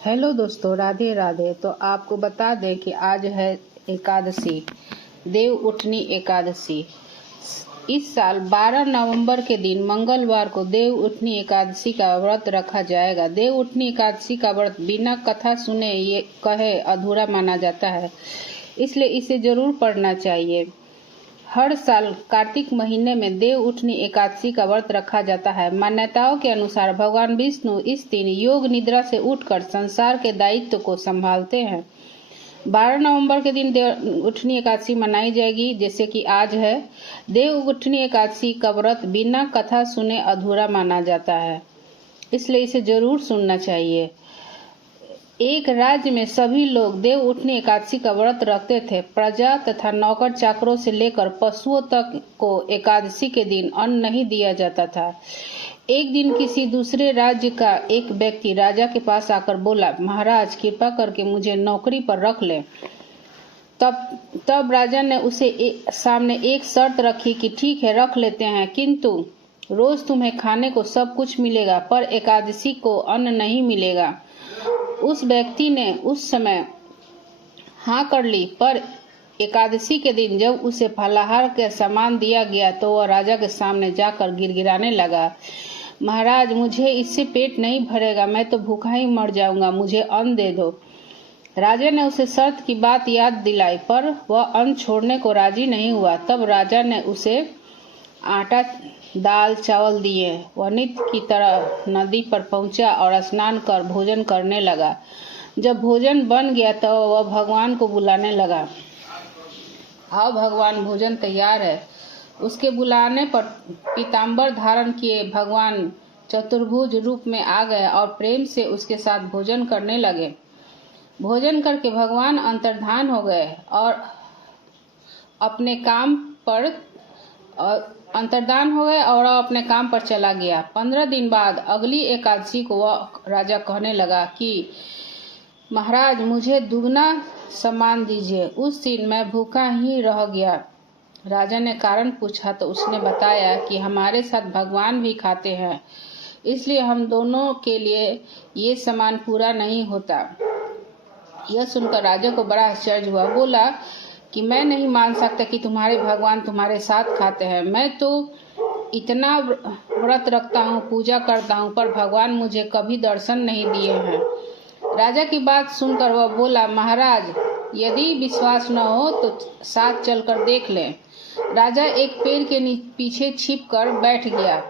Hello दोस्तों, राधे राधे। तो आपको बता दें कि आज है एकादशी, देव उठनी एकादशी। इस साल 12 नवंबर के दिन मंगलवार को देव उठनी एकादशी का व्रत रखा जाएगा। देव उठनी एकादशी का व्रत बिना कथा सुने ये कहे अधूरा माना जाता है, इसलिए इसे जरूर पढ़ना चाहिए। हर साल कार्तिक महीने में देव उठनी एकादशी का व्रत रखा जाता है। मान्यताओं के अनुसार भगवान विष्णु इस दिन योग निद्रा से उठकर संसार के दायित्व को संभालते हैं। 12 नवंबर के दिन देव उठनी एकादशी मनाई जाएगी, जैसे कि आज है। देव उठनी एकादशी का व्रत बिना कथा सुने अधूरा माना जाता है, इसलिए इसे जरूर सुनना चाहिए। एक राज्य में सभी लोग देव उठनी एकादशी का व्रत रखते थे। प्रजा तथा नौकर चाकरों से लेकर पशुओं तक को एकादशी के दिन अन्न नहीं दिया जाता था। एक दिन किसी दूसरे राज्य का एक व्यक्ति राजा के पास आकर बोला, महाराज कृपा करके मुझे नौकरी पर रख ले। तब राजा ने उसे सामने एक शर्त रखी कि ठीक है, रख लेते हैं, किंतु रोज तुम्हें खाने को सब कुछ मिलेगा, पर एकादशी को अन्न नहीं मिलेगा। उस व्यक्ति ने उस समय हाँ कर ली, पर एकादशी के दिन जब उसे फलाहार के सामान दिया गया तो वह राजा के सामने जाकर गिड़गिड़ाने लगा, महाराज मुझे इससे पेट नहीं भरेगा, मैं तो भूखा ही मर जाऊंगा, मुझे अन्न दे दो। राजा ने उसे शर्त की बात याद दिलाई, पर वह अन्न छोड़ने को राजी नहीं हुआ। तब राजा ने उसे आटा दाल चावल दिए। वह नित्य की तरह नदी पर पहुंचा और स्नान कर भोजन करने लगा। जब भोजन बन गया तो वह भगवान को बुलाने लगा, आओ भगवान, भोजन तैयार है। उसके बुलाने पर पीताम्बर धारण किए भगवान चतुर्भुज रूप में आ गए और प्रेम से उसके साथ भोजन करने लगे। भोजन करके भगवान अंतर्धान हो गए और अपने काम पर चला गया। 15 दिन बाद अगली एकादशी को वह राजा कहने लगा कि महाराज मुझे दुगना सम्मान दीजिए। उस दिन मैं भूखा ही रह गया। राजा ने कारण पूछा तो उसने बताया कि हमारे साथ भगवान भी खाते हैं, इसलिए हम दोनों के लिए ये सम्मान पूरा नहीं होता। यह सुनकर राजा को बड़ा आश्चर्य हुआ। बोला कि मैं नहीं मान सकता कि तुम्हारे भगवान तुम्हारे साथ खाते हैं। मैं तो इतना व्रत रखता हूँ, पूजा करता हूँ, पर भगवान मुझे कभी दर्शन नहीं दिए हैं। राजा की बात सुनकर वह बोला, महाराज यदि विश्वास न हो तो साथ चलकर देख लें। राजा एक पेड़ के पीछे छिपकर बैठ गया।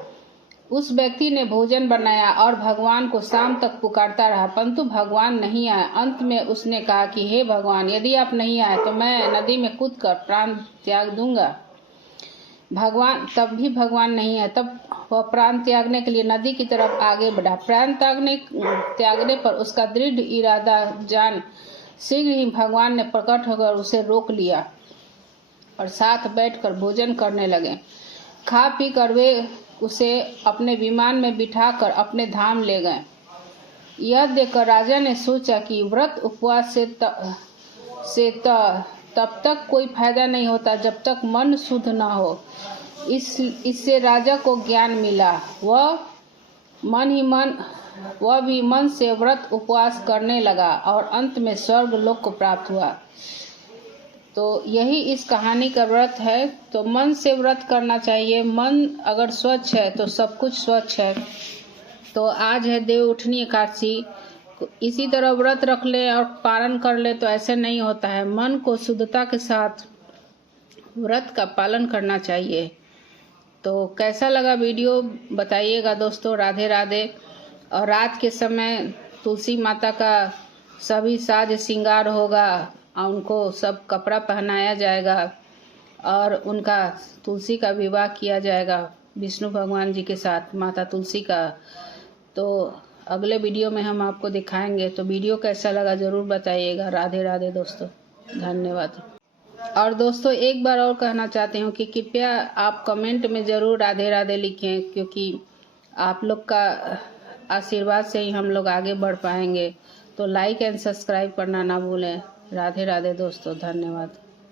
उस व्यक्ति ने भोजन बनाया और भगवान को शाम तक पुकारता रहा, परंतु भगवान नहीं आए। अंत में उसने कहा कि हे भगवान, यदि आप नहीं आए तो मैं नदी में कूदकर प्राण त्याग दूंगा। तब भी भगवान नहीं आए। तब वह प्राण त्यागने के लिए नदी की तरफ आगे बढ़ा। प्राण त्यागने पर उसका दृढ़ इरादा जान शीघ्र ही भगवान ने प्रकट होकर उसे रोक लिया और साथ बैठकर भोजन करने लगे। खा पी कर वे उसे अपने विमान में बिठाकर अपने धाम ले गए। यह देखकर राजा ने सोचा कि व्रत उपवास से तब तक कोई फायदा नहीं होता जब तक मन शुद्ध न हो। इससे राजा को ज्ञान मिला। वह भी मन से व्रत उपवास करने लगा और अंत में स्वर्ग लोक को प्राप्त हुआ। तो यही इस कहानी का व्रत है। तो मन से व्रत करना चाहिए। मन अगर स्वच्छ है तो सब कुछ स्वच्छ है। तो आज है देव उठनी एकादशी। इसी तरह व्रत रख ले और पालन कर ले तो ऐसे नहीं होता है। मन को शुद्धता के साथ व्रत का पालन करना चाहिए। तो कैसा लगा वीडियो बताइएगा दोस्तों। राधे राधे। और रात के समय तुलसी माता का सभी साज श्रृंगार होगा और उनको सब कपड़ा पहनाया जाएगा और उनका तुलसी का विवाह किया जाएगा विष्णु भगवान जी के साथ, माता तुलसी का। तो अगले वीडियो में हम आपको दिखाएंगे। तो वीडियो कैसा लगा ज़रूर बताइएगा। राधे राधे दोस्तों, धन्यवाद। और दोस्तों एक बार और कहना चाहती हूँ कि कृपया आप कमेंट में ज़रूर राधे राधे लिखें, क्योंकि आप लोग का आशीर्वाद से ही हम लोग आगे बढ़ पाएंगे। तो लाइक एंड सब्सक्राइब करना ना भूलें। राधे राधे दोस्तों, धन्यवाद।